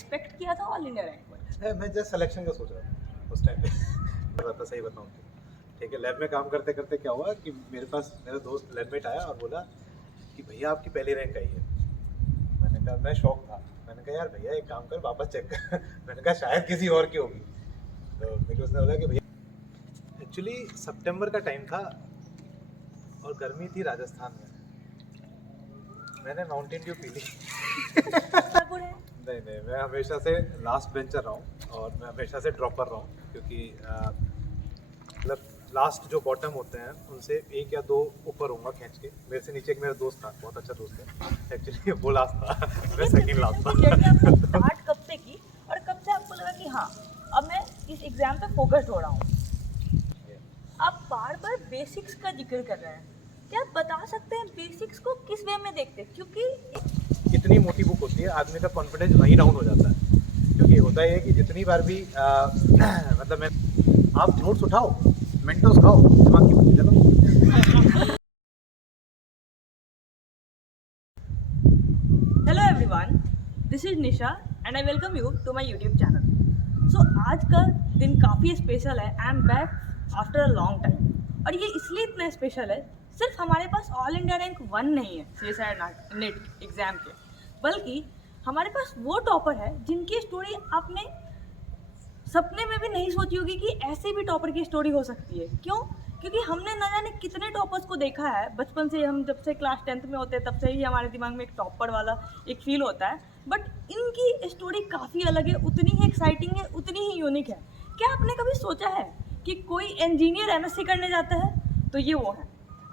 Expect किया था all India rank पर? मैं जस्ट सिलेक्शन का सोच रहा था उस टाइम पे कर रहा था, सही बताऊँ तो। ठीक है, लैब में काम करते करते क्या हुआ कि मेरे पास मेरा दोस्त लैबमेट आया और बोला कि भैया आपकी पहली रैंक आई है। मैंने कहा, मैं शौक था, मैंने कहा यार भैया एक काम कर वापस चेक कर मैंने कहा शायद किसी और की होगी। तो मेरे को उसने बोला कि भैया एक्चुअली सितंबर का टाइम था और गर्मी थी राजस्थान में। मैंने माउंटेन ड्यू पी ली। क्या गुण है? नहीं नहीं, मैं हमेशा से लास्ट बेंचर रहा हूँ और मैं हमेशा से ड्रॉपर रहा हूँ, क्योंकि मतलब लास्ट जो बॉटम होते हैं उनसे एक या दो ऊपर होऊंगा खींच के। मेरे से नीचे एक मेरा दोस्त था, बहुत अच्छा दोस्त है एक्चुअली, वो लास्ट था मैं सेकंड लास्ट था। जर्नी आपने स्टार्ट कब से की और कब से आपको लगा कि हाँ अब मैं इस एग्जाम पे फोकस्ड हो रहा हूँ? आप बार बार बेसिक्स का जिक्र कर रहे हैं, क्या आप बता सकते हैं बेसिक्स को किस वे में देखते हैं? क्योंकि इतनी मोटी बुक होती है, आदमी का कॉन्फिडेंस वहीं डाउन हो जाता है। क्योंकि होता है कि जितनी बार भी मतलब मैं आप नोट्स उठाओ, मेंटोस खाओ, दिमाग की बुक चलो। Hello everyone, this is Nisha and I welcome you to my YouTube channel. So आज का दिन काफ़ी स्पेशल है। I am back after a long time और ये इसलिए इतना स्पेशल है, सिर्फ हमारे पास ऑल इंडिया रैंक 1 नहीं है CSIR नेट एग्ज़ाम के, बल्कि हमारे पास वो टॉपर है जिनकी स्टोरी आपने सपने में भी नहीं सोची होगी कि ऐसे भी टॉपर की स्टोरी हो सकती है। क्यों? क्योंकि हमने न जाने कितने टॉपर्स को देखा है बचपन से। हम जब से क्लास 10th में होते हैं तब से ही हमारे दिमाग में एक टॉपर वाला एक फील होता है, बट इनकी स्टोरी काफ़ी अलग है, उतनी ही एक्साइटिंग है, उतनी ही यूनिक है। क्या आपने कभी सोचा है कि कोई इंजीनियर MSc करने जाता है? तो ये वो है।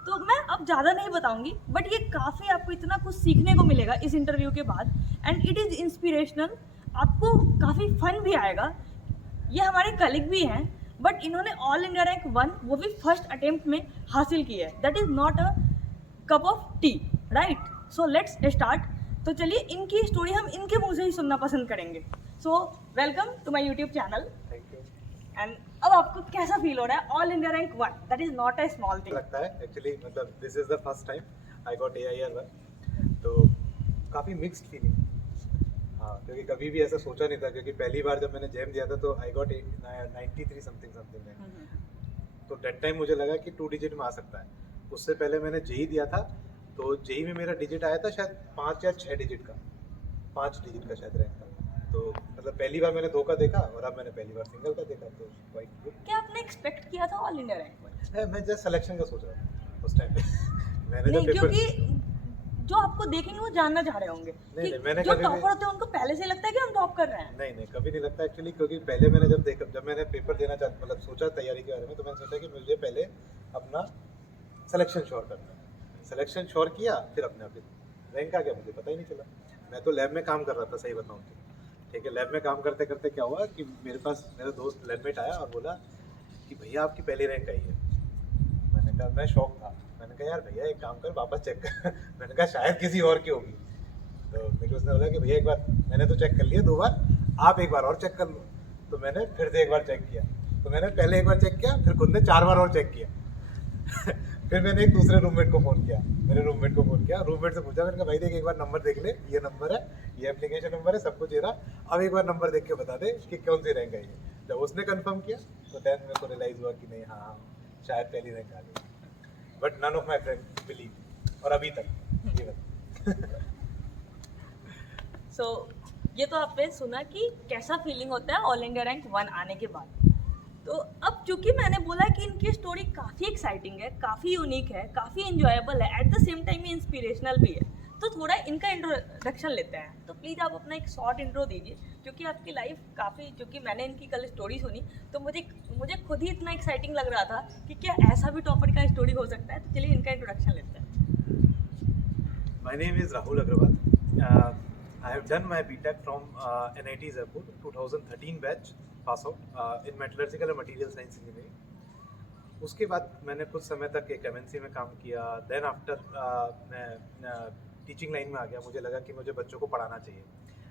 तो मैं अब ज़्यादा नहीं बताऊंगी, बट ये काफ़ी आपको इतना कुछ सीखने को मिलेगा इस इंटरव्यू के बाद एंड इट इज़ इंस्पिरेशनल। आपको काफ़ी फन भी आएगा। ये हमारे कलीग भी हैं, बट इन्होंने ऑल इंडिया रैंक 1 वो भी फर्स्ट अटेम्प्ट में हासिल की है। That is not a cup of T, right? So let's start. तो चलिए इनकी स्टोरी हम इनके मुंह से ही सुनना पसंद करेंगे। So welcome to my YouTube channel. Thank you. And अब आपको कैसा फील हो रहा है? All India rank 1 that is not a small thing. लगता है एक्चुअली, मतलब this is the first time I got AIR1, तो काफ़ी मिक्स्ड फीलिंग। हाँ, क्योंकि कभी भी ऐसा सोचा नहीं था, क्योंकि पहली बार जब मैंने जैम दिया था तो आई गॉट 93 समथिंग समथिंग। तो डेट टाइम मुझे लगा कि 2 डिजिट में आ सकता है। उससे पहले मैंने जेई दिया था, तो जेई में मेरा डिजिट आया था शायद 5 या 6 डिजिट का, 5 डिजिट का शायद रैंक था। तो मतलब पहली बार मैंने 2 का देखा और अब मैंने पहली बार सिंगल का देखा, तो क्वाइट गुड। क्या आपने एक्सपेक्ट किया था ऑल इंडिया रैंक 1? मैं जस्ट सिलेक्शन का सोच रहा था उस टाइम पे मैंने जब नहीं, पेपर क्योंकि जो आपको देखेंगे वो जानना चाह रहे होंगे नहीं कि मैंने जो कभी भी टॉपर होते हैं उनको पहले से लगता है कि हम टॉप कर रहे हैं। नहीं कभी नहीं लगता एक्चुअली, क्योंकि पहले मैंने जब मैंने पेपर देना चाह मतलब सोचा तैयारी के बारे में, तो मैंने सोचा कि मुझे पहले अपना सिलेक्शन श्योर करना है। सिलेक्शन श्योर किया, फिर अपने आप रैंक आ गया, मुझे पता ही नहीं चला। मैं तो लैब में काम कर रहा था, सही बताऊँ तो। ठीक है, लैब में काम करते करते क्या हुआ कि मेरे पास मेरा दोस्त लैबमेट आया और बोला कि भैया आपकी पहली रैंक आई है। मैंने कहा, मैं शौक था, मैंने कहा यार भैया एक काम कर वापस चेक कर मैंने कहा शायद किसी और की होगी। तो मेरे को उसने बोला कि भैया एक बार मैंने तो चेक कर लिया 2 बार, आप एक बार और चेक कर लो। तो मैंने फिर से एक बार चेक किया, तो मैंने पहले एक बार चेक किया, फिर खुद ने 4 बार और चेक किया फिर मैंने एक दूसरे रूममेट को फ़ोन किया, मेरे रूममेट को फ़ोन किया, रूममेट से पूछा, मैंने कहा भाई देख एक बार नंबर देख ले, ये नंबर है, ये एप्लीकेशन नंबर है, सब कुछ ये रहा, अब एक बार नंबर देख के बता दे कि कौन सी रैंक आई है। जब उसने कंफर्म किया तो देन मेरे को रियलाइज़ हुआ कि नहीं, हाँ शायद पहली रैंक आ गई। But none of my friend believe, और अभी तक ये सो ये तो आपने सुना कि कैसा फीलिंग होता है ऑल इंडिया रैंक 1 आने के बाद। तो अब चूंकि मैंने बोला कि इनकी स्टोरी काफ़ी एक्साइटिंग है, काफ़ी यूनिक है, काफ़ी इंजॉयबल है, एट द सेम टाइम ये इंस्पिरेशनल भी है, तो थोड़ा इनका इंट्रोडक्शन लेते हैं। तो प्लीज़ आप अपना एक शॉर्ट इंट्रो दीजिए, क्योंकि आपकी लाइफ काफ़ी, क्योंकि मैंने इनकी कल स्टोरी सुनी तो मुझे खुद ही इतना एक्साइटिंग लग रहा था कि क्या ऐसा भी टॉपर का स्टोरी हो सकता है। तो चलिए इनका इंट्रोडक्शन लेते हैं। My name is Rahul Agrawal. I have done my BTech from NIT Jaipur, 2013 batch, pass out in metallurgical and material science engineering. उसके बाद मैंने कुछ समय तक एक MNC में काम किया। देन आफ्टर मैं टीचिंग लाइन में आ गया। मुझे लगा कि मुझे बच्चों को पढ़ाना चाहिए।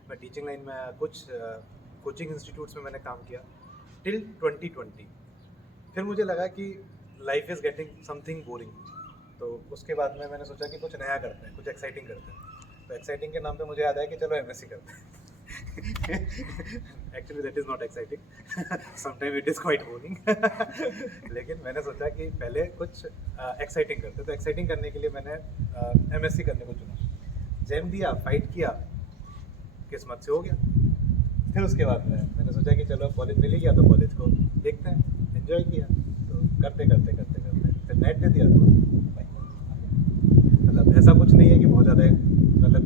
मैं टीचिंग लाइन में कुछ कोचिंग इंस्टीट्यूट्स में मैंने काम किया टिल 2020। फिर मुझे लगा कि life is getting something boring, तो उसके बाद मैंने सोचा कि कुछ नया करते हैं, कुछ एक्साइटिंग करते हैं। तो एक्साइटिंग के नाम पे मुझे याद आया कि चलो MSc करते हैं actually that is not exciting, sometime it is quite boring. लेकिन मैंने सोचा कि पहले कुछ एक्साइटिंग करते, तो एक्साइटिंग करने के लिए मैंने एमएससी करने को चुना। जेम दिया, फाइट किया, किस्मत से हो गया। फिर उसके बाद मैंने सोचा कि चलो कॉलेज मिल ही गया तो कॉलेज को देखते हैं, एंजॉय किया। तो करते करते करते करते फिर नेट दे दिया, तो मतलब ऐसा कुछ नहीं है कि बहुत ज़्यादा मतलब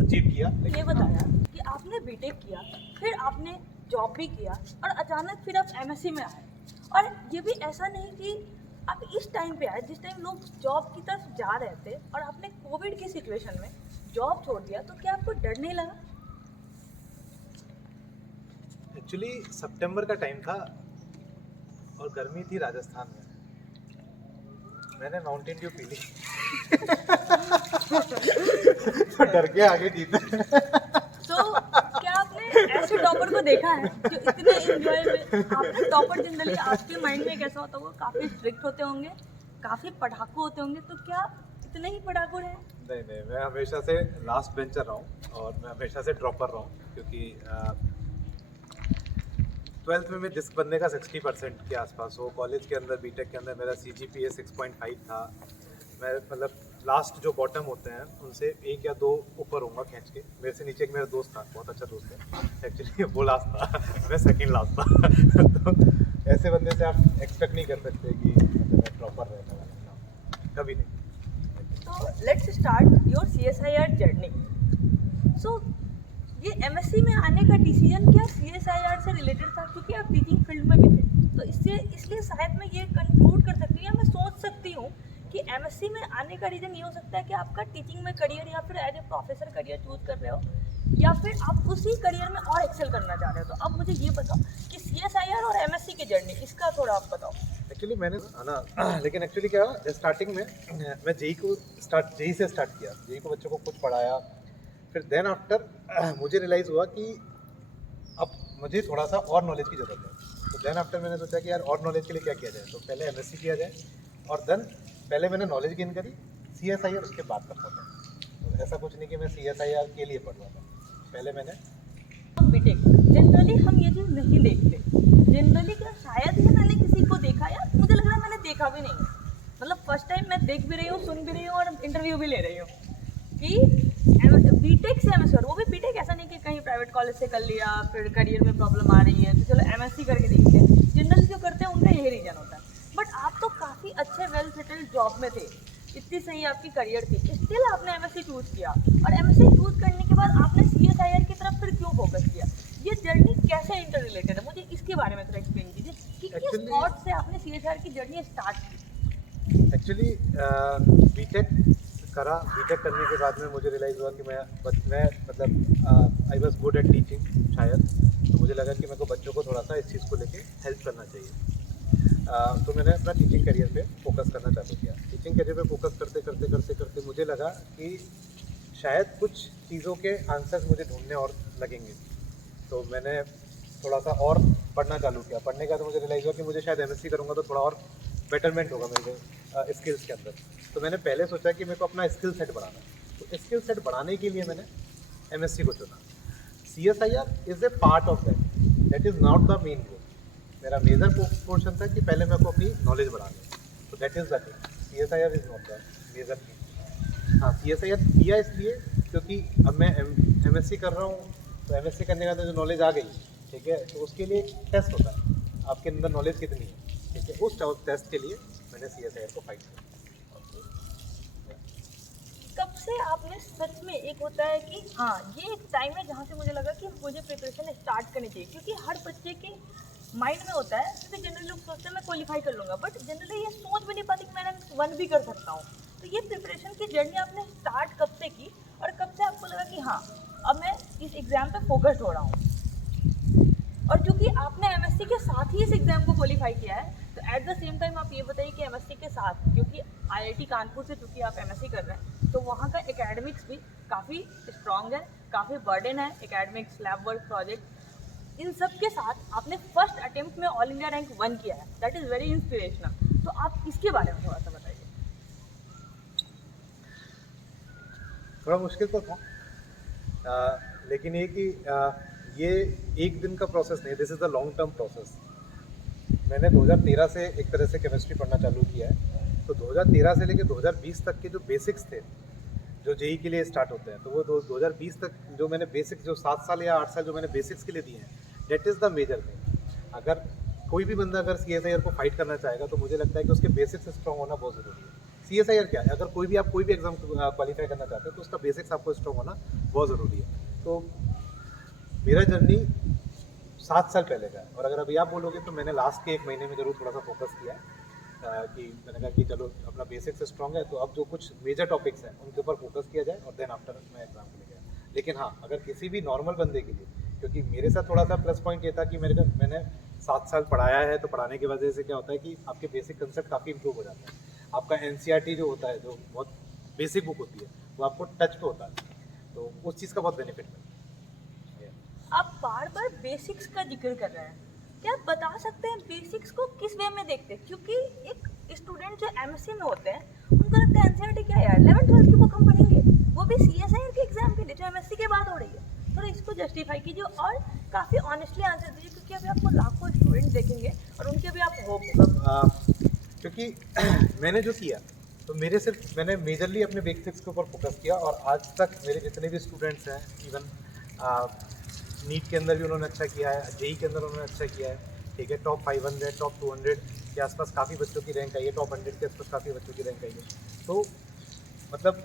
अचीव किया, ये लेकिन बताया कि आपने बीटेक किया, फिर आपने जॉब भी किया और अचानक फिर आप एमएससी में आए। और ये भी ऐसा नहीं कि आप इस टाइम पे आए जिस टाइम लोग जॉब की तरफ जा रहे थे और आपने कोविड की सिचुएशन में जॉब छोड़ दिया, तो क्या आपको डर नहीं लगा? एक्चुअली सितंबर का टाइम था और गर्मी थी राजस्थान में। मैंने माउंटेन ड्यू पी ली। तो डर के आगे जीते। तो क्या आपने ऐसे टॉपर को देखा है जो इतने एंजॉय में? आपने टॉपर जनरली आपके माइंड में कैसा होता होगा? काफ़ी स्ट्रिक्ट होते होंगे, काफ़ी पढ़ाकू होते होंगे, तो क्या आप इतने ही पढ़ाकू रहे? नहीं नहीं, मैं हमेशा से लास्ट बेंचर रहा हूँ और मैं हमेशा से ड्रॉपर रहा हूँ, क्योंकि 12th में मैं जिस बंदे का 60% के आसपास हो, कॉलेज के अंदर बीटेक के अंदर मेरा CGPA 6.5 था। मैं मतलब लास्ट जो बॉटम होते हैं उनसे 1 या 2 ऊपर होऊंगा खींच के। मेरे से नीचे एक मेरा दोस्त था, बहुत अच्छा दोस्त है एक्चुअली, वो लास्ट था। मैं सेकंड लास्ट था। तो ऐसे बंदे से आप एक्सपेक्ट नहीं कर सकते कि मतलब मैं प्रॉपर रहने वाला था, कभी नहीं। तो let's start your CSIR journey. So ये एमएससी में आने का डिसीजन क्या CSIR से रिलेटेड था? क्योंकि आप टीचिंग फील्ड में भी थे, तो इसलिए शायद मैं ये कंक्लूड कर सकती हूँ या मैं सोच सकती हूँ कि एमएससी में आने का रीज़न ये हो सकता है कि आपका टीचिंग में करियर या फिर as a professor career choose कर रहे हो, या फिर आप उसी करियर में और एक्सेल करना चाह रहे हो। तो अब मुझे ये बताओ कि CSIR और एमएससी की जर्नी, इसका थोड़ा आप बताओ। एक्चुअली मैंने ना लेकिन एक्चुअली क्या हुआ, स्टार्टिंग में मैं जेई से स्टार्ट किया। जेई को बच्चों को कुछ पढ़ाया, फिर देन आफ्टर मुझे रियलाइज़ हुआ कि अब मुझे थोड़ा सा और नॉलेज की ज़रूरत है। तो देन आफ्टर मैंने सोचा कि यार और नॉलेज के लिए क्या किया जाए, तो पहले एमएससी किया जाए, और देन पहले मैंने नॉलेज गेन करी, CSIR उसके बाद करता था। तो ऐसा कुछ नहीं कि मैं CSIR के लिए पढ़ रहा था, पहले मैंने बीटेक जनरली हम ये चीज़ नहीं देखते। जनरली क्या शायद ही मैंने किसी को देखा, या मुझे लग रहा है मैंने देखा भी नहीं है। मतलब फर्स्ट टाइम मैं देख भी रही हूँ, सुन भी रही हूँ और इंटरव्यू भी ले रही हूँ कि बीटेक से एमएससी, और वो भी बीटेक ऐसा नहीं कि कहीं प्राइवेट कॉलेज से कर लिया फिर करियर में प्रॉब्लम आ रही है तो चलो एमएससी करके देखते हैं। जनरली जो करते हैं उनका यही रीजन होता है। बट आप तो काफ़ी अच्छे वेल सेटल्ड जॉब में थे, इतनी सही आपकी करियर थी, स्टिल आपने एमएससी चूज़ किया, और एमएससी चूज़ करने के बाद आपने CSIR की तरफ फिर क्यों फोकस किया? ये जर्नी कैसे इंटर रिलेटेड है? मुझे इसके बारे में थोड़ा एक्सप्लेन कीजिए कि किस Actually- थॉट से आपने CSIR की जर्नी स्टार्ट की। एक्चुअली बीटेक करा। बीटेक करने के बाद में मुझे रियलाइज़ हुआ कि मैं मतलब I was good at teaching शायद। तो मुझे लगा कि मेरे को बच्चों को थोड़ा सा इस चीज़ को लेके हेल्प करना चाहिए। तो मैंने अपना टीचिंग करियर पे फोकस करना चालू किया। टीचिंग करियर पे फोकस करते करते करते करते मुझे लगा कि शायद कुछ चीज़ों के आंसर्स मुझे ढूंढने और लगेंगे। तो मैंने थोड़ा सा और पढ़ना चालू किया। पढ़ने का तो मुझे रियलाइज़ हुआ कि मुझे शायद एमएससी करूँगा तो थोड़ा और बेटरमेंट होगा मेरे स्किल्स के अंदर। तो मैंने पहले सोचा कि मेरे को अपना स्किल सेट बढ़ाना है। तो स्किल सेट बढ़ाने के लिए मैंने एमएससी को चुना। CSIR is a part of that is not the main goal. मेरा मेजर पोर्शन था कि पहले मेरे को अपनी नॉलेज बढ़ानी है। तो that is the thing. CSIR is not the major thing. हाँ, CSIR किया इसलिए क्योंकि अब मैं एमएससी कर रहा हूँ, तो एमएससी करने के बाद जो नॉलेज आ गई, ठीक है, तो उसके लिए एक टेस्ट होता है, आपके अंदर नॉलेज कितनी है, ठीक है। उस टेस्ट के लिए मैंने CSIR को फाइट किया। कब से आपने सच में, एक होता है कि हाँ ये एक टाइम है जहाँ से मुझे लगा कि मुझे प्रिपरेशन स्टार्ट करनी चाहिए, क्योंकि हर बच्चे के माइंड में होता है, क्योंकि जनरली लोग सोचते हैं मैं क्वालिफाई कर लूँगा, बट जनरली ये सोच भी नहीं पाते कि मैं रैंक 1 भी कर सकता हूँ। तो ये प्रिपरेशन की जर्नी आपने स्टार्ट कब से की, और कब से आपको लगा कि हाँ अब मैं इस एग्ज़ाम पे फोकस्ड हो रहा हूँ? और क्योंकि आपने एमएससी के साथ ही इस एग्ज़ाम को क्वालिफाई किया है, तो एट द सेम टाइम आप ये बताइए कि एमएससी के साथ, क्योंकि आईआईटी कानपुर से चूँकि आप एमएससी कर रहे हैं, तो वहाँ का एकेडमिक्स भी काफ़ी स्ट्रॉन्ग है, काफ़ी बर्डन है, एकेडमिक्स, लैब वर्क, प्रोजेक्ट, इन सब के साथ आपने फर्स्ट अटेम्प्ट में ऑल इंडिया रैंक 1 किया है। That is very inspirational. तो आप इसके बारे में थोड़ा सा बताइए। थोड़ा मुश्किल तो था। लेकिन ये एक दिन का प्रोसेस नहीं, this is a long term process. मैंने 2013 से एक तरह से केमिस्ट्री पढ़ना चालू किया है, तो 2013 से लेकर 2020 तक के जो बेसिक्स थे, जो जेई के लिए स्टार्ट होते हैं, तो वो 2020 तक जो मैंने बेसिक्स, जो 7 साल या 8 साल जो मैंने बेसिक्स के लिए दिए हैं, that is the major thing. अगर कोई भी बंदा अगर CSIR को फाइट करना चाहेगा, तो मुझे लगता है कि उसके बेसिक्स स्ट्रॉन्ग होना बहुत ज़रूरी है। CSIR क्या है, अगर आप कोई भी एग्जाम क्वालिफाई करना चाहते हैं, तो उसका बेसिक्स आपको स्ट्रॉन्ग होना बहुत ज़रूरी है। तो मेरा जर्नी 7 साल पहले का है, और अगर अभी आप बोलोगे तो मैंने लास्ट के 1 महीने में ज़रूर थोड़ा सा फोकस किया है, कि मैंने कहा कि चलो अपना बेसिक्स स्ट्रॉन्ग है, तो अब जो कुछ मेजर टॉपिक्स हैं उनके ऊपर फोकस किया जाए, और देन आफ्टर मैं एग्जाम के लिए गया। लेकिन हाँ, अगर किसी भी नॉर्मल बंदे के लिए, क्योंकि मेरे साथ थोड़ा सा प्लस पॉइंट ये था कि मैंने 7 साल पढ़ाया है, तो पढ़ाने की वजह से क्या होता है कि आपके बेसिक कंसेप्ट काफ़ी इंप्रूव हो जाता है। आपका NCERT जो होता है, जो बहुत बेसिक बुक होती है, वो आपको टच पे होता है, तो उस चीज़ का बहुत बेनिफिट है। आप बार बार बेसिक्स का जिक्र कर रहे हैं, क्या आप बता सकते हैं बेसिक्स को किस वे में देखते हैं? क्योंकि एक स्टूडेंट जो MSc में होते हैं, उनको लगता है NCERT क्या है यार, 11th-12th की बुक हम पढ़ेंगे, वो भी CSIR के एग्जाम के लिए जो MSc के बाद हो रही है। थोड़ा इसको जस्टिफाई कीजिए और काफ़ी ऑनेस्टली आंसर दीजिए, क्योंकि अभी आपको लाखों स्टूडेंट देखेंगे और उनके भी आप होप क्योंकि मैंने जो किया, तो मैंने मेजरली अपने बेसिक्स के ऊपर फोकस किया, और आज तक मेरे जितने भी स्टूडेंट्स हैं, इवन नीट के अंदर भी उन्होंने अच्छा किया है, जेई के अंदर उन्होंने अच्छा किया है, ठीक है, टॉप 500 टॉप 200 के आसपास काफ़ी बच्चों की रैंक आई है, टॉप 100 के आसपास काफ़ी बच्चों की रैंक आई है। तो मतलब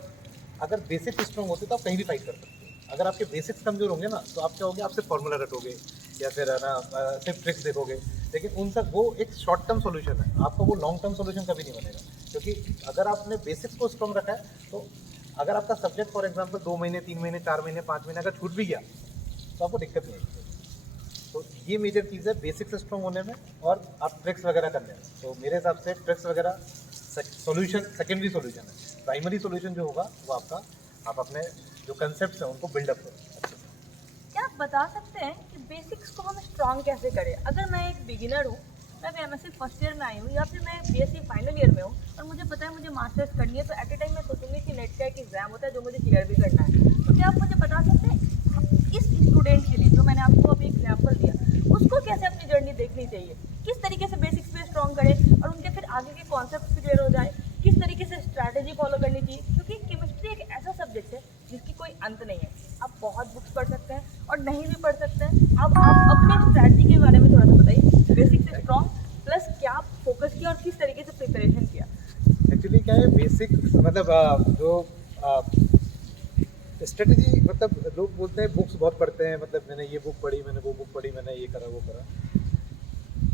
अगर बेसिक स्ट्रॉन्ग होते तो आप कहीं भी फाइट कर सकते हो। अगर आपके बेसिक्स कमजोर होंगे ना, तो आप क्या होगे, आप सिर्फ फॉर्मूला रटोगे, या फिर है ना सिर्फ ट्रिक्स देखोगे, लेकिन उन तक वो एक शॉर्ट टर्म सोल्यूशन है, आपका वो लॉन्ग टर्म सोल्यूशन कभी नहीं बनेगा। क्योंकि अगर आपने बेसिक्स को स्ट्रॉन्ग रखा है, तो अगर आपका सब्जेक्ट फॉर एग्जाम्पल 2 महीने 3 महीने 4 महीने 5 महीने अगर छूट भी गया, तो आपको दिक्कत नहीं है। तो ये मेजर चीज़ है बेसिक्स स्ट्रॉन्ग होने में, और आप ट्रिक्स वगैरह करने में। तो मेरे हिसाब से ट्रिक्स वगैरह सोल्यूशन सेकेंडरी सोल्यूशन है। प्राइमरी सोल्यूशन जो होगा वो आपका, आप अपने जो कंसेप्ट हैं उनको बिल्डअप करो। क्या आप बता सकते हैं कि बेसिक्स को हम स्ट्रॉन्ग कैसे करें? अगर मैं एक बिगिनर हूँ, मैं भी MSc फर्स्ट ईयर में आई हूँ, या फिर मैं BSc फाइनल ईयर में हूँ, और मुझे पता है मुझे मास्टर्स करनी है, तो एट ए टाइम मैं सोचूंगी कि नेट का एक एग्जाम होता है जो मुझे क्लियर भी करना है। तो क्या आप मुझे बता सकते हैं इस स्टूडेंट के लिए, जो मैंने आपको अभी एग्जाम्पल दिया, उसको कैसे अपनी जर्नी देखनी चाहिए, किस तरीके से बेसिक्स पे स्ट्रॉन्ग करे और उनके फिर आगे के कॉन्सेप्ट भी क्लियर हो जाए, किस तरीके से स्ट्रैटेजी फॉलो करनी चाहिए? क्योंकि केमिस्ट्री एक ऐसा सब्जेक्ट है जिसकी कोई अंत नहीं है। आप बहुत बुक्स पढ़ सकते हैं और नहीं भी पढ़ सकते हैं। अब आप अपने स्ट्रैटेजी के बारे में थोड़ा सा बताइए, बेसिक से स्ट्रॉन्ग प्लस क्या फोकस किया और किस तरीके से प्रिपरेशन किया? एक्चुअली क्या है, बेसिक मतलब जो स्ट्रेटजी, मतलब लोग बोलते हैं बुक्स बहुत पढ़ते हैं, मतलब मैंने ये बुक पढ़ी, मैंने वो बुक पढ़ी, मैंने ये करा वो करा।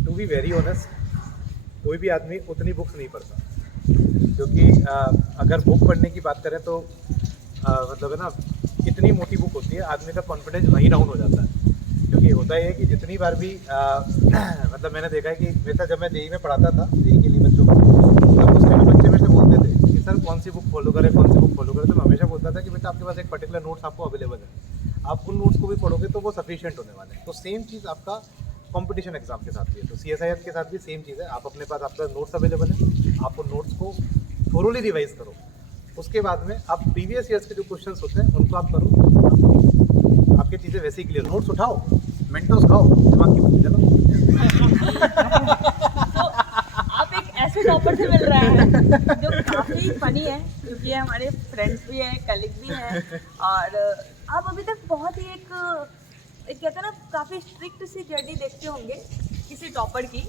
टू बी वेरी ऑनेस्ट, कोई भी आदमी उतनी बुक्स नहीं पढ़ता, क्योंकि अगर बुक पढ़ने की बात करें तो मतलब है ना, इतनी मोटी बुक होती है, आदमी का कॉन्फिडेंस वहीं डाउन हो जाता है। क्योंकि होता है कि जितनी बार भी मतलब मैंने देखा है कि मेरे साथ जब मैं जेई में पढ़ाता था, जेई के लिए बच्चों को, तब उस टाइम बच्चे मेरे से बोलते थे कि सर कौन सी बुक फॉलो करें, कौन सी बुक फॉलो करें। तो मैं हमेशा बोलता था कि बेटा आपके पास एक पर्टिकुलर नोट्स आपको अवेलेबल है, आप उन नोट्स को भी पढ़ोगे तो वो सफिशिएंट होने वाले हैं। तो सेम चीज़ आपका कंपटीशन एग्जाम के साथ भी है, तो CSIR के साथ भी सेम चीज़ है। आप अपने पास आपका नोट्स अवेलेबल है, आप उन नोट्स को थोरोली रिवाइज करो, उसके बाद में आप प्रीवियस ईयर्स के जो क्वेश्चंस होते हैं उनको आप करो, आपकी चीज़ें वैसे ही क्लियर। नोट्स उठाओ, मेंटोस खाओ, दिमाग की चलो। तो आप एक ऐसे टॉपर से मिल रहे हैं जो काफ़ी फनी है, क्योंकि ये हमारे फ्रेंड्स भी हैं, कलीग भी हैं, और आप अभी तक बहुत ही एक कहते हैं ना, काफ़ी स्ट्रिक्ट सी जर्नी देखते होंगे किसी टॉपर की,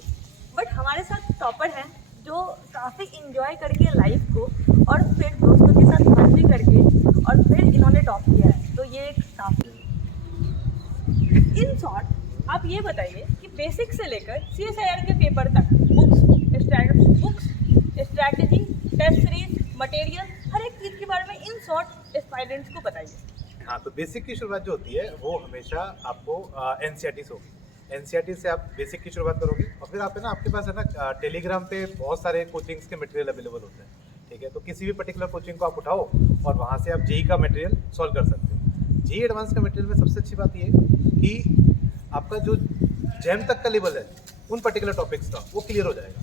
बट हमारे साथ टॉपर हैं जो काफ़ी इंजॉय करके लाइफ को, और फिर दोस्तों के साथ फन भी करके, और फिर इन्होंने टॉप किया है। तो ये काफ़ी, इन शॉर्ट आप ये बताइए कि बेसिक से लेकर CSIR के पेपर तक books, strategy, test series, material, हर एक चीज़ के बारे में इन शॉर्ट एस्पायरेंट्स को बताइए। हाँ, तो बेसिक की शुरुआत जो होती है वो हमेशा आपको NCERT से होगी। NCERT से आप बेसिक की शुरुआत करोगे, और फिर आप है ना, आपके पास है ना टेलीग्राम पे बहुत सारे कोचिंग्स के मटेरियल अवेलेबल होते हैं, ठीक है। तो किसी भी पर्टिकुलर कोचिंग को आप उठाओ, और वहाँ से आप जेई का मटेरियल सॉल्व कर सकते हो। जेई एडवांस का मटेरियल में सबसे अच्छी बात ये है कि आपका जो जैम तक का लेवल है उन पर्टिकुलर टॉपिक्स का, वो क्लियर हो जाएगा,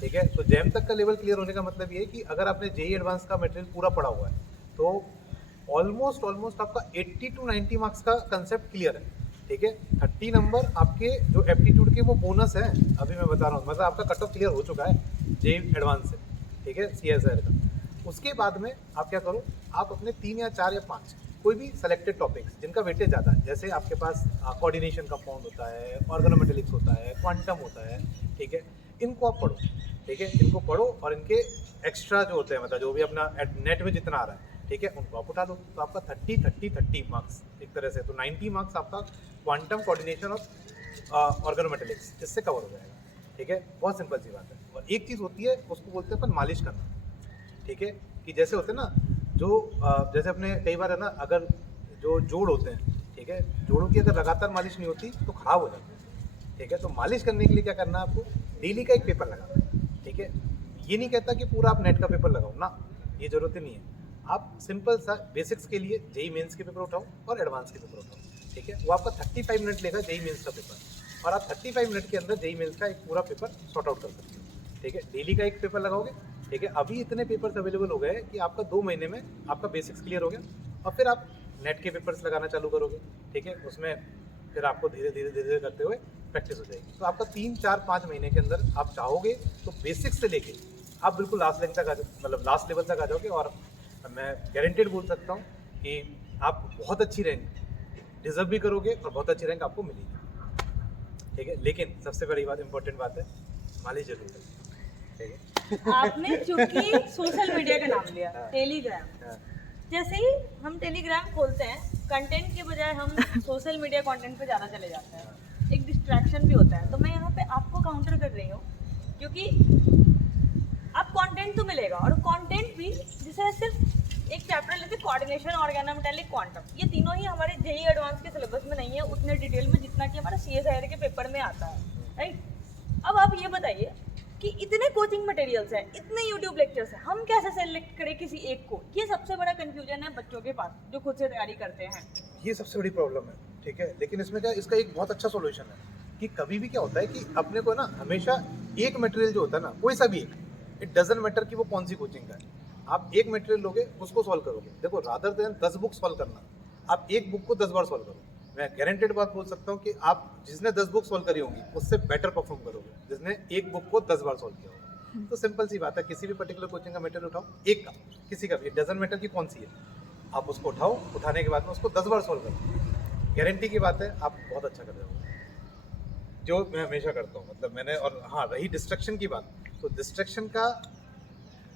ठीक है। तो जैम तक का लेवल क्लियर होने का मतलब ये है कि अगर आपने जेई एडवांस का मटेरियल पूरा पढ़ा हुआ है, तो ऑलमोस्ट आपका 80 टू 90 मार्क्स का कंसेप्ट क्लियर है, ठीक है। 30 नंबर आपके जो एप्टीट्यूड के वो बोनस है, अभी मैं बता रहा हूँ, मतलब आपका कट ऑफ क्लियर हो चुका है जे एडवांस से, ठीक है, CSIR का। उसके बाद में आप क्या करो, आप अपने 3 या 4 या 5 कोई भी सेलेक्टेड टॉपिक्स जिनका वेटेज ज़्यादा है, जैसे आपके पास कोऑर्डिनेशन कंपाउंड होता है, ऑर्गेनोमेटेलिक्स होता है, क्वांटम होता है, ठीक है, इनको आप पढ़ो, ठीक है, इनको पढ़ो और इनके एक्स्ट्रा जो होते हैं, मतलब जो भी अपना नेट में जितना आ रहा है, ठीक है, उनको आप उठा दो। तो आपका 30 मार्क्स एक तरह से, तो 90 मार्क्स आपका क्वांटम, कोऑर्डिनेशन और ऑर्गेनोमेटेलिक्स इससे कवर हो जाएगा, ठीक है। बहुत सिंपल सी बात है। और एक चीज़ होती है, उसको बोलते हैं अपन मालिश करना, ठीक है, कि जैसे होते हैं ना जो जैसे अपने कई बार है ना, अगर जो जोड़ होते हैं, ठीक है, जोड़ों की अगर लगातार मालिश नहीं होती तो खराब हो जाती है, ठीक है। तो मालिश करने के लिए क्या करना है आपको, डेली का एक पेपर लगाना है, ठीक है। ये नहीं कहता कि पूरा आप नेट का पेपर लगाओ ना, ये जरूरत ही नहीं है। आप सिंपल सा बेसिक्स के लिए जेई मेंस के पेपर उठाओ और एडवांस के पेपर उठाओ, ठीक है। वो आपका 35 मिनट लेगा जेई मेंस का पेपर, और आप 35 मिनट के अंदर जेई मेंस का एक पूरा पेपर सॉर्ट आउट कर सकते हो, ठीक है। डेली का एक पेपर लगाओगे, ठीक है। अभी इतने पेपर्स अवेलेबल हो गए कि आपका 2 महीने में आपका बेसिक्स क्लियर हो गया, और फिर आप नेट के पेपर्स लगाना चालू करोगे, ठीक है। उसमें फिर आपको धीरे धीरे करते हुए प्रैक्टिस हो जाएगी। तो आपका 3, 4, 5 महीने के अंदर आप चाहोगे तो बेसिक्स से लेके आप बिल्कुल लास्ट लेवल तक आ जाओ, मतलब लास्ट लेवल तक आ जाओगे, और मैं गारंटेड बोल सकता हूँ कि आप बहुत अच्छी रैंक डिजर्व भी करोगे और बहुत अच्छी रैंक आपको मिलेगी, ठीक है। लेकिन सबसे बड़ी बात, इंपॉर्टेंट बात है, मालिश जरूर करें, ठीक है। आपने चूंकि सोशल मीडिया का नाम लिया, हाँ। टेलीग्राम, हाँ, जैसे ही हम टेलीग्राम खोलते हैं, कंटेंट के बजाय हम सोशल मीडिया कंटेंट पे ज़्यादा चले जाते हैं, एक डिस्ट्रैक्शन भी होता है। तो मैं यहाँ पे आपको काउंटर कर रही हूँ, क्योंकि आप कंटेंट तो मिलेगा, और कंटेंट भी जैसे सिर्फ एक चैप्टर लेते, कोऑर्डिनेशन, ऑर्गेनोमेटेलिक, क्वांटम, ये तीनों ही हमारे जेई एडवांस के सिलेबस में नहीं है उतने डिटेल में जितना कि हमारा CSIR के पेपर में आता है, राइट। अब आप ये बताइए कि इतने कोचिंग मटेरियल्स हैं, इतने यूट्यूब लेक्चर्स हैं, हम कैसे सेलेक्ट करें किसी एक को? ये सबसे बड़ा कंफ्यूजन है बच्चों के पास जो खुद से तैयारी करते हैं। ये सबसे बड़ी प्रॉब्लम है, ठीक है। लेकिन इसमें क्या, इसका एक बहुत अच्छा सॉल्यूशन है कि कभी भी क्या होता है कि अपने को ना हमेशा एक मटेरियल जो होता है ना, कोई सा भी एक, इट डजंट मैटर कि वो कौन सी कोचिंग का है, आप एक मटेरियल लोगे, उसको सॉल्व करोगे। देखो, रादर देन 10 बुक सॉल्व करना, आप एक बुक को 10 बार सॉल्व करो। मैं गारंटेड बात बोल सकता हूँ कि आप जिसने 10 बुक सॉल्व करी होंगी उससे बेटर परफॉर्म करोगे जिसने एक बुक को 10 बार सॉल्व किया होगा। तो सिंपल सी बात है, किसी भी पर्टिकुलर कोचिंग का मटेरियल उठाओ, एक का, किसी का भी, डजंट मैटर कि कौन सी है, आप उसको उठाओ, उठाने के बाद में उसको 10 बार सॉल्व करो। गारंटी की बात है, आप बहुत अच्छा कर रहे हो, जो मैं हमेशा करता हूँ। मतलब मैंने, और हाँ, रही डिस्ट्रक्शन की बात, तो डिस्ट्रक्शन का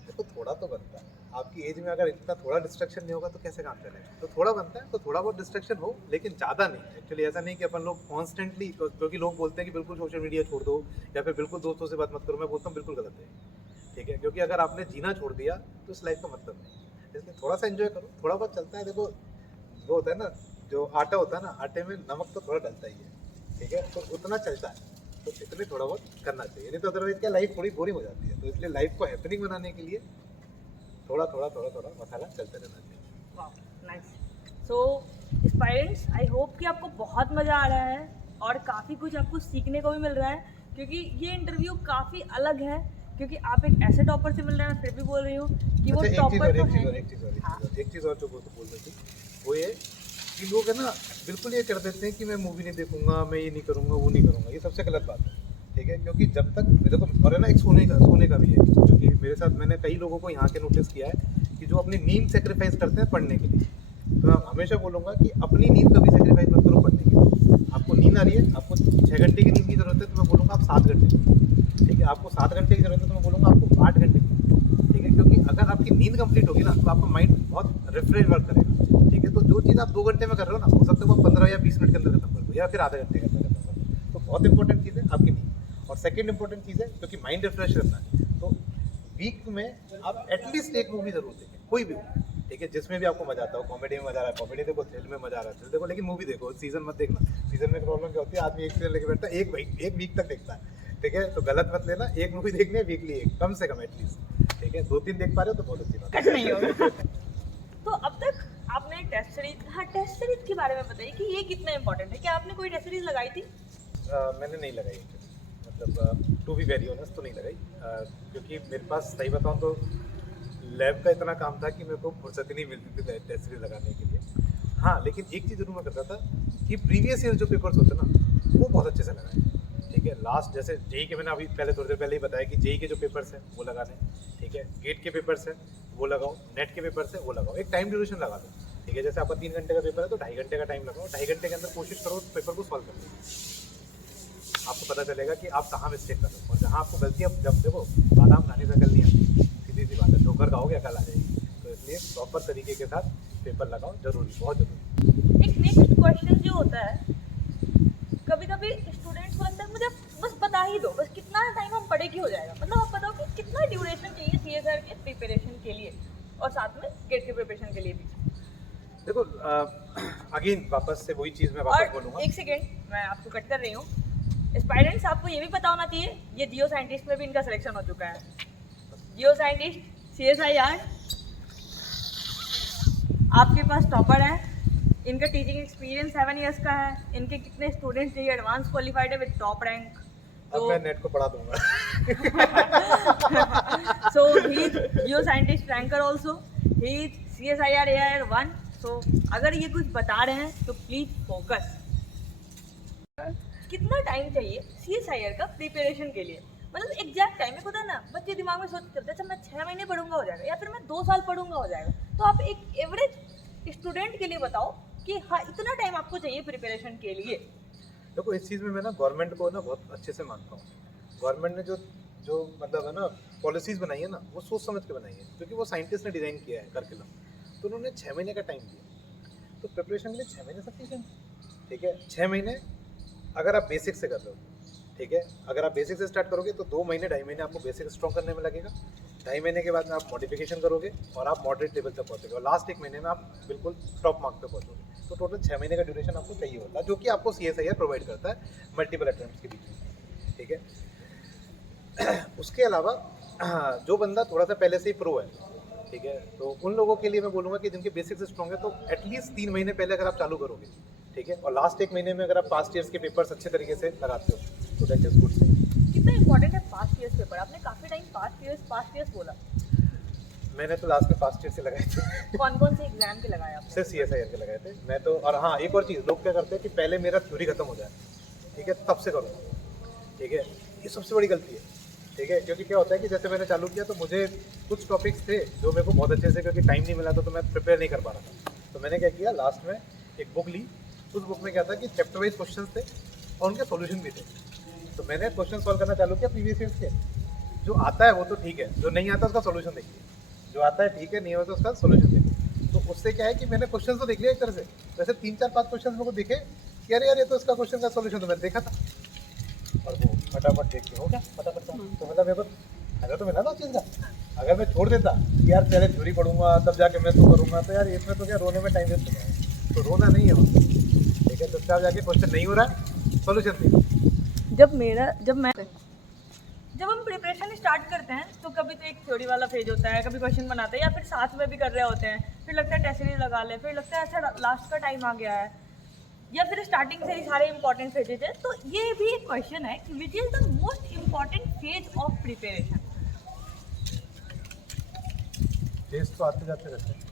देखो थोड़ा तो बनता है। आपकी एज में अगर इतना थोड़ा डिस्ट्रक्शन नहीं होगा तो कैसे काम चलेगा? तो थोड़ा बनता है, तो थोड़ा बहुत डिस्ट्रक्शन हो, लेकिन ज़्यादा नहीं। एक्चुअली ऐसा नहीं कि अपन लोग कॉन्स्टेंटली, क्योंकि लोग बोलते हैं कि बिल्कुल सोशल मीडिया छोड़ दो या फिर बिल्कुल दोस्तों से बात मत करो। मैं बोलता हूँ बिल्कुल गलत है, ठीक है, क्योंकि अगर आपने जीना छोड़ दिया तो इस लाइफ का मतलब नहीं। इसलिए थोड़ा सा एंजॉय करो, थोड़ा बहुत चलता है। देखो, वो होता है ना, जो आटा होता है ना, आटे में नमक तो थोड़ा डलता ही है, ठीक है, तो उतना चलता है, तो इसलिए थोड़ा बहुत करना चाहिए, नहीं तो अदरवाइज क्या लाइफ थोड़ी बोरिंग हो जाती है। तो इसलिए लाइफ को हैपनिंग बनाने के लिए थोड़ा मसाला चलते रहना चाहिए। वाह, nice. So aspirants, I hope कि आपको बहुत मज़ा आ रहा है और काफ़ी कुछ आपको सीखने को भी मिल रहा है, क्योंकि ये इंटरव्यू काफ़ी अलग है, क्योंकि आप एक ऐसे टॉपर से मिल रहे हैं। फिर भी बोल रही हूँ कि वो अच्छा, टॉपर तो है। एक चीज़ और जो बोल रही थी, वो ये कि लोग है ना बिल्कुल ये कर देते हैं कि मैं मूवी नहीं देखूंगा, मैं ये नहीं करूंगा, वो नहीं करूंगा। ये सबसे गलत बात है, ठीक है, क्योंकि जब तक देखो, और है ना, एक सोने का भी है, क्योंकि मेरे साथ मैंने कई लोगों को यहाँ के नोटिस किया है कि जो अपनी नींद सेक्रीफाइस करते हैं पढ़ने के लिए। तो मैं हमेशा बोलूँगा कि अपनी नींद कभी सेक्रीफाइस मत करो पढ़ने के लिए। आपको नींद आ रही है, आपको 6 घंटे की नींद की जरूरत है, तो मैं बोलूँगा आप 7 घंटे, ठीक है। आपको 7 घंटे की जरूरत है, तो मैं बोलूँगा आपको 8 घंटे की, ठीक है, क्योंकि अगर आपकी नींद कंप्लीट होगी ना, तो आपका माइंड बहुत रिफ्रेश वर्क करेगा, ठीक है। तो जो चीज़ आप 2 घंटे में कर रहे हो ना, हो सकता है वो 15 या 20 मिनट के अंदर खत्म कर दो, या फिर आधे घंटे के अंदर खत्म कर दो। तो बहुत इंपॉर्टेंट चीज़ है आपकी नींद। और सेकंड इंपॉर्टेंट चीज़ है, क्योंकि माइंड रिफ्रेश रहना है, तो वीक में आप एटलीस्ट एक मूवी जरूर देखें, कोई भी, ठीक है, जिसमें भी आपको मजा आता हो। कॉमेडी में मजा आ रहा है, कॉमेडी देखो, थ्रिल में मजा आ रहा है, थ्रिल देखो, लेकिन मूवी देखो, सीजन मत देखना। सीजन में प्रॉब्लम क्या होती है, आदमी एक सीजन लेके बैठता है, एक वीक तक देखता है, ठीक है। तो गलत मत लेना, एक मूवी देखनी है वीकली, एक कम से कम एटलीस्ट, ठीक है। 2-3 देख पा रहे हो तो बहुत अच्छी बात कट नहीं होगा। तो अब तक आपने टेस्ट सीरीज, हाँ, टेस्ट सीरीज के बारे में बताइए कि ये कितना इंपॉर्टेंट है। क्या आपने कोई टेस्ट सीरीज लगाई थी? मैंने नहीं लगाई, मतलब टू बी वेरी ऑनेस्ट तो नहीं लगाई, क्योंकि मेरे पास, सही बताऊँ तो लैब का इतना काम था कि मेरे को फुर्सत ही नहीं मिलती थी टेस्ट सीरीज लगाने के लिए। हाँ, लेकिन एक चीज़ जरूर मैं करता था कि प्रीवियस ईयर जो पेपर्स होते ना वो बहुत अच्छे से लगाए। ठीक है, लास्ट जैसे जेई के मैंने अभी पहले थोड़ी देर पहले ही बताया कि जेई के जो पेपर्स हैं वो लगाने। ठीक है, गेट के पेपर्स हैं वो लगाओ, नेट के पेपर्स हैं वो लगाओ, एक टाइम ड्यूरेशन लगा दो। ठीक है, जैसे आपका 3 घंटे का पेपर है तो 2.5 घंटे का टाइम लगाओ, 2.5 घंटे के अंदर कोशिश करो पेपर को सॉल्व करने की। आपको पता चलेगा कि आप कहाँ मिस्टेक कर रहे हो, और जहाँ आपको गलती आप जब देखो बादाम खाने से अकल नहीं आती, सीधी सी बात है, ठोकर खाओगे अकल आ जाएगी। तो इसलिए प्रॉपर तरीके के साथ पेपर लगाओ, जरूरी, बहुत जरूरी। एक नेक्स्ट क्वेश्चन जो होता है, कभी कभी स्टूडेंट्स को लगता है मुझे बस बता ही दो, बस कितना टाइम हम पढ़े कि हो जाएगा। मतलब आप बताओ कि कितना ड्यूरेशन चाहिए सीएसआर के प्रिपरेशन के लिए और साथ में गेट के प्रिपरेशन के लिए भी। देखो अगेन वापस से वही चीज़ मैं वापस और बोलूँगा। एक सेकेंड मैं आपको कट कर रही हूँ। एस्पायरेंट्स आपको ये भी पता होना चाहिए, ये जियो साइंटिस्ट में भी इनका सिलेक्शन हो चुका है। जियो साइंटिस्ट सीएसआईआर आपके पास टॉपर है, इनका टीचिंग एक्सपीरियंस 7 इयर्स का है, इनके कितने स्टूडेंट्स चाहिए, एडवांस क्वालिफाइड है विद टॉप रैंक। अब मैं नेट को पढ़ा दूंगा। So he is geoscientist ranker also. He is CSIR AIR 1. So अगर ये कुछ बता रहे हैं तो प्लीज फोकस। कितना टाइम चाहिए CSIR का प्रिपरेशन के लिए? मतलब एग्जैक्ट टाइम एक होता है ना, बच्चे दिमाग में सोच करते हैं अच्छा मैं 6 महीने पढ़ूंगा हो जाएगा, या फिर मैं 2 साल पढ़ूंगा हो जाएगा। तो आप एक एवरेज स्टूडेंट के लिए बताओ कि हाँ इतना टाइम आपको चाहिए प्रिपरेशन के लिए। देखो इस चीज़ में मैं ना गवर्नमेंट को ना बहुत अच्छे से मानता हूँ। गवर्नमेंट ने जो जो मतलब है ना पॉलिसीज़ बनाई है ना, वो सोच समझ के बनाई है, क्योंकि वो साइंटिस्ट ने डिज़ाइन किया है करिकुलम। तो उन्होंने 6 महीने का टाइम दिया, तो प्रिपरेशन के लिए 6 महीने सफिशिएंट। ठीक है, 6 महीने अगर आप बेसिक से कर रहे हो, ठीक है, अगर आप बेसिक से स्टार्ट करोगे तो 2 महीने 2.5 महीने आपको बेसिक स्ट्रॉन्ग करने में लगेगा। 2.5 महीने के बाद में आप मॉडिफिकेशन करोगे और आप मॉडरेट लेवल तक पहुँचोगे, और लास्ट 1 महीने में आप बिल्कुल टॉप मार्क पे पहुँचोगे। तो टोटल 6 महीने का ड्यूरेशन आपको चाहिए होता है, जो कि आपको CSIR प्रोवाइड करता है मल्टीपल अटेम्प्ट्स के बीच में। ठीक है, उसके अलावा जो बंदा थोड़ा सा पहले से ही प्रो है, ठीक है, तो उन लोगों के लिए मैं बोलूँगा कि जिनके बेसिक से स्ट्रॉन्ग है, तो एटलीस्ट 3 महीने पहले अगर आप चालू करोगे, ठीक है, और लास्ट 1 महीने में अगर आप पास्ट ईयर्स के पेपर्स अच्छे तरीके से लगाते हो तो दैट इज गुड। कितना इंपॉर्टेंट है पास्ट ईयर्स पेपर? आपने काफी टाइम पास्ट ईयर्स बोला। मैंने तो लास्ट में पास्ट ईयर से लगाए थे। कौन कौन से एग्जाम के लगाए आपने? सिर्फ CSIR के लगाए थे मैं तो। और हाँ, एक और चीज़, लोग क्या करते हैं कि पहले मेरा थ्योरी खत्म हो जाए, ठीक है, तब से करूँगा। ठीक है, ये सबसे बड़ी गलती है। ठीक है, क्योंकि क्या होता है कि जैसे मैंने चालू किया तो मुझे कुछ टॉपिक्स थे जो मेरे को बहुत अच्छे से, क्योंकि टाइम नहीं मिला था तो मैं प्रिपेयर नहीं कर पा रहा था। तो मैंने क्या किया, लास्ट में एक बुक ली। उस बुक में क्या था कि चैप्टर वाइज क्वेश्चन थे और उनके सॉल्यूशन भी थे। तो मैंने क्वेश्चन सॉल्व करना चालू किया प्रीवियस ईयर्स के। जो आता है वो तो ठीक है, जो नहीं आता उसका सॉल्यूशन देखिए। जो आता है ठीक है, नहीं आता उसका सॉल्यूशन देखिए। तो उससे क्या है कि मैंने क्वेश्चन तो देख लिया एक तरह से। वैसे 3-4-5 क्वेश्चन मेरे को दिखे कि अरे यार ये तो इसका क्वेश्चन का सॉल्यूशन तो मैंने देखा था, और वो फटाफट देख के हो गया फटाफट। तो मतलब मेरे को फायदा तो मिला ना उस चीज़ का। अगर मैं छोड़ देता कि यार पहले थ्योरी पढ़ूंगा तब जाके मैं तो करूँगा, तो यार इसमें तो क्या रोने में टाइम वेस्ट हो जाएगा। तो रोना नहीं है वहाँ। ठीक है, तो तब जाके क्वेश्चन नहीं हो रहा है, सॉल्यूशन नहीं। जब हम प्रिपरेशन स्टार्ट करते हैं तो कभी तो एक थ्योरी वाला फेज होता है, कभी क्वेश्चन बनाते हैं, या फिर साथ में भी कर रहे होते हैं, फिर लगता है टेस्ट सीरीज लगा ले, फिर लगता है अच्छा लास्ट का टाइम आ गया है, या फिर स्टार्टिंग से ही सारे इंपॉर्टेंट फेजेज है। तो ये भी एक क्वेश्चन है कि which is the most important phase of preparation? Phase तो आते जाते रहते हैं,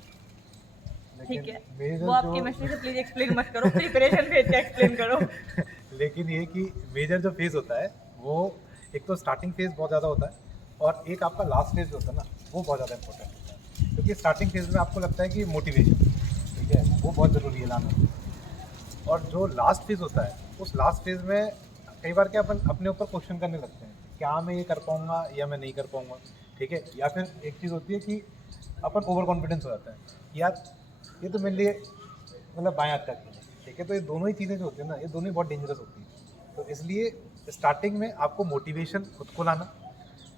ठीक है, मेजर वो आप जो- केमिस्ट्री से प्लीज एक्सप्लेन मत करो, प्रिपरेशन फेज का एक्सप्लेन करो। लेकिन ये कि मेजर जो फेज होता है वो एक तो स्टार्टिंग फेज बहुत ज़्यादा होता है, और एक आपका लास्ट फेज होता है ना, वो बहुत ज़्यादा इंपॉर्टेंट होता है। क्योंकि स्टार्टिंग फेज में आपको लगता है कि मोटिवेशन, ठीक है, वो बहुत ज़रूरी है लाना। और जो लास्ट फेज होता है, उस लास्ट फेज में कई बार क्या अपन अपने ऊपर क्वेश्चन करने लगते हैं, क्या मैं ये कर पाऊँगा या मैं नहीं कर पाऊँगा। ठीक है, या फिर एक चीज़ होती है कि अपन ओवर कॉन्फिडेंस हो जाता है कि यार ये तो मेरे लिए मतलब बाएं हाथ का खेल है। ठीक है, तो ये दोनों ही चीज़ें जो होती है ना, ये दोनों ही बहुत डेंजरस होती है। तो इसलिए स्टार्टिंग में आपको मोटिवेशन खुद को लाना,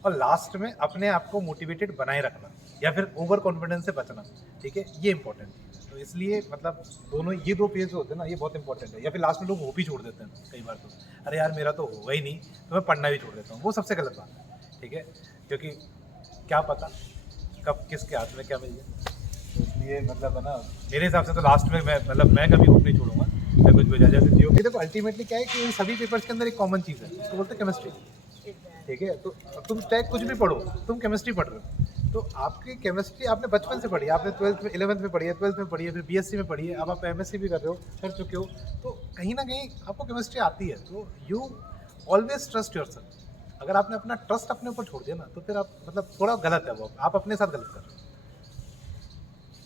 और लास्ट में अपने आप को मोटिवेटेड बनाए रखना, या फिर ओवर कॉन्फिडेंस से बचना। ठीक है, ये इंपॉर्टेंट है। तो इसलिए मतलब दोनों ये 2 पेज जो होते हैं ना, ये बहुत इंपॉर्टेंट है। या फिर लास्ट में लोग होप ही छोड़ देते हैं कई बार, तो अरे यार मेरा तो होगा ही नहीं तो मैं पढ़ना भी छोड़ देता हूँ। वो सबसे गलत बात है। ठीक है, क्योंकि क्या पता कब किसके हाथ में क्या मिल जाए। तो इसलिए मतलब है ना, मेरे हिसाब से तो लास्ट में मैं कभी होप नहीं छोड़ूंगा, मैं कुछ भी जैसे जियो। देखो अल्टीमेटली क्या है कि इन सभी पेपर्स के अंदर एक कॉमन चीज़ है, उसको बोलते हैं केमिस्ट्री। ठीक है, तो तुम चाहे कुछ भी पढ़ो, तुम केमिस्ट्री पढ़ रहे हो, तो आपकी केमिस्ट्री आपने बचपन से पढ़ी है, आपने 12th में 11th में पढ़ी है, 12th में पढ़ी है, फिर बीएससी में पढ़ी है, अब आप एमएससी भी कर रहे हो, कर चुके हो, तो कहीं ना कहीं आपको केमिस्ट्री आती है, तो यू ऑलवेज ट्रस्ट योरसेल्फ। अगर आपने अपना ट्रस्ट अपने ऊपर छोड़ दिया ना, तो फिर आप मतलब थोड़ा गलत है वो, आप अपने साथ गलत कर रहे हो।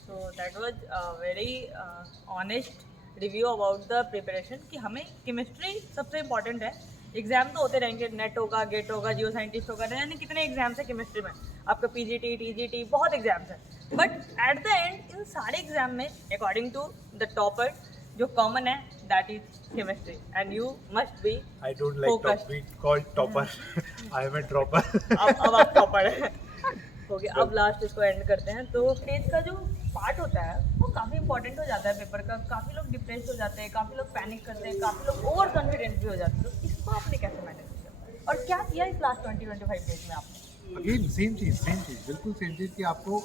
So that was a very honest review about the preparation कि हमें केमिस्ट्री सबसे इम्पोर्टेंट है। एग्जाम तो होते रहेंगे, नेट होगा, गेट होगा, जियो साइंटिस्ट होगा, यानी कितने एग्जाम्स है केमिस्ट्री में, आपका पीजीटी, टीजीटी, बहुत एग्जाम्स हैं। But at the and in सारे एग्जाम में अकॉर्डिंग टू द टॉपर जो कॉमन है that is chemistry and you must be I don't like Focused. to be called topper. I am a dropper. अब आप topper है हो गया। अब लास्ट इसको एंड करते हैं। तो स्टेज का जो पार्ट होता है वो काफ़ी इंपॉर्टेंट हो जाता है पेपर का। काफ़ी लोग डिप्रेस हो जाते हैं, काफ़ी लोग पैनिक करते हैं, काफ़ी लोग ओवर कॉन्फिडेंट भी हो जाते हैं। तो इसको आपने कैसे मैनेज किया और क्या किया इस लास्ट 20-25 डेज में आपने? अगेन सेम चीज़, बिल्कुल सेम चीज़ कि आपको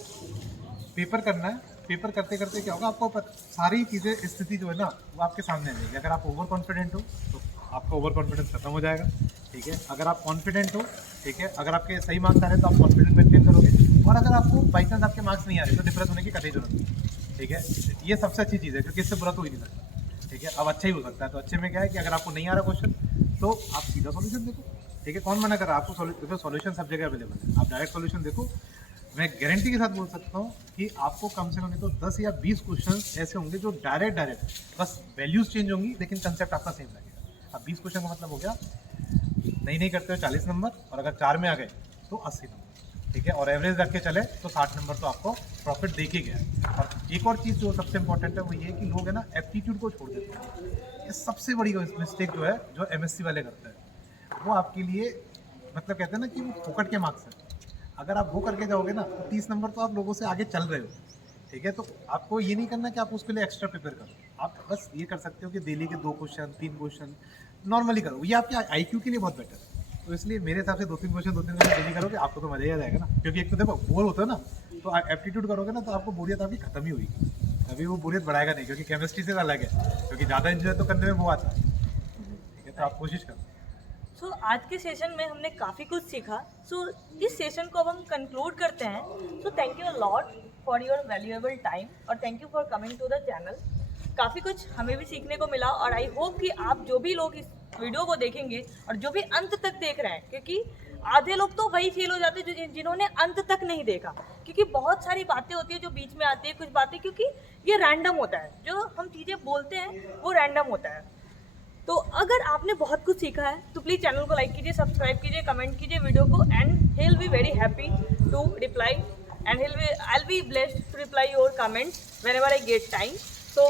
पेपर करना है। पेपर करते करते क्या होगा, आपको सारी चीज़ें, स्थिति जो है ना वो आपके सामने आ जाएगी। अगर आप ओवर कॉन्फिडेंट हो तो आपका ओवर कॉन्फिडेंस खत्म हो जाएगा, ठीक है। अगर आप कॉन्फिडेंट हो, ठीक है, अगर आपके सही मार्क्स आ रहे हैं तो आप कॉन्फिडेंट मेंटेन करोगे, और अगर आपको बाई चांस आपके मार्क्स नहीं आ रहे तो डिप्रेस होने की कतई जरूरत नहीं, ठीक है। ये सबसे अच्छी चीज़ है क्योंकि इससे बुरा तो हो ही नहीं सकता, ठीक है। अब अच्छा ही हो सकता है, तो अच्छे में क्या है कि अगर आपको नहीं आ रहा क्वेश्चन तो आप सीधा सॉल्यूशन देखो, ठीक है। कौन मना कर रहा है आपको? सॉल्यूशन सब जगह अवेलेबल है, आप डायरेक्ट सॉल्यूशन देखो। मैं गारंटी के साथ बोल सकता हूँ कि आपको कम से कम नहीं तो 10 या 20 क्वेश्चन ऐसे होंगे जो डायरेक्ट बस वैल्यूज चेंज होंगी लेकिन कंसेप्ट आपका सेम लगेगा। अब 20 क्वेश्चन का मतलब हो गया, नहीं करते हो 40 नंबर, और अगर 4 में आ गए तो 80 नंबर, ठीक है। और एवरेज रख के चले तो 60 नंबर तो आपको प्रॉफिट दे के गया। और एक और चीज़ जो सबसे इंपॉर्टेंट है वो ये है कि लोग है ना एप्टीट्यूड को छोड़ देते हैं। ये सबसे बड़ी मिस्टेक जो है जो एमएससी वाले करते हैं, वो आपके लिए मतलब कहते हैं ना कि वो फोकट के मार्क्स हैं। अगर आप वो करके जाओगे ना तो 30 नंबर तो आप लोगों से आगे चल रहे हो, ठीक है। तो आपको ये नहीं करना कि आप उसके लिए एक्स्ट्रा प्रिपेयर करो। आप बस ये कर सकते हो कि डेली के 2 क्वेश्चन 3 क्वेश्चन नॉर्मली करो, ये आपके आईक्यू के लिए बहुत बेटर है। तो इसलिए मेरे हिसाब से 2-3 क्वेश्चन डेली करोगे, आपको तो मजा ही आ जाएगा ना। क्योंकि एक तो देखो बोर होता है ना, तो एप्टीट्यूड करोगे ना तो आपको बोरियत आपकी खत्म ही हुई, अभी वो बोरियत बढ़ाएगा नहीं, क्योंकि केमिस्ट्री से अलग है, क्योंकि ज़्यादा इन्जॉय तो करने में वो आता है, ठीक है। तो आप कोशिश करो। सो आज के सेशन में हमने काफ़ी कुछ सीखा। सो इस सेशन को अब हम कंक्लूड करते हैं। So thank you lot for your valuable time और thank you for coming to the channel. काफ़ी कुछ हमें भी सीखने को मिला और आई होप कि आप जो भी लोग इस वीडियो को देखेंगे और जो भी अंत तक देख रहे हैं, क्योंकि आधे लोग तो वही फेल हो जाते हैं जो जिन्होंने अंत तक नहीं देखा, क्योंकि बहुत सारी बातें होती है जो बीच में आती है, कुछ बातें क्योंकि ये रैंडम होता है, जो हम चीज़ें बोलते हैं वो रैंडम होता है। तो अगर आपने बहुत कुछ सीखा है तो प्लीज़ चैनल को लाइक कीजिए, सब्सक्राइब कीजिए, कमेंट कीजिए वीडियो को, and he will be very happy to reply and I will be blessed to reply your comments whenever I get time. तो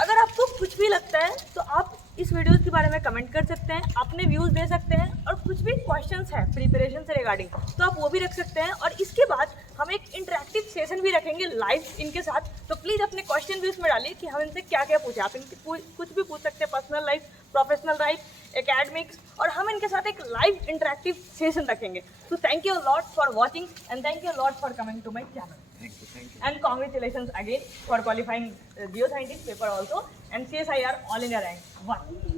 अगर आपको कुछ भी लगता है तो आप इस वीडियो के बारे में कमेंट कर सकते हैं, अपने व्यूज़ दे सकते हैं, और कुछ भी क्वेश्चंस हैं प्रिपरेशन से रिगार्डिंग तो आप वो भी रख सकते हैं। और इसके बाद हम एक इंटरेक्टिव सेशन भी रखेंगे लाइव इनके साथ, तो प्लीज़ अपने क्वेश्चन भी उसमें डालिए कि हम इनसे क्या क्या पूछे। आप इनके कुछ भी पूछ सकते हैं, personal life, professional life, academics, और हम इनके साथ एक लाइव इंटरेक्टिव सेशन रखेंगे। So thank you a lot for watching and thank you a lot for coming to my channel. Thank you. And congratulations again for qualifying geoscientist paper also and CSIR all in a rank 1.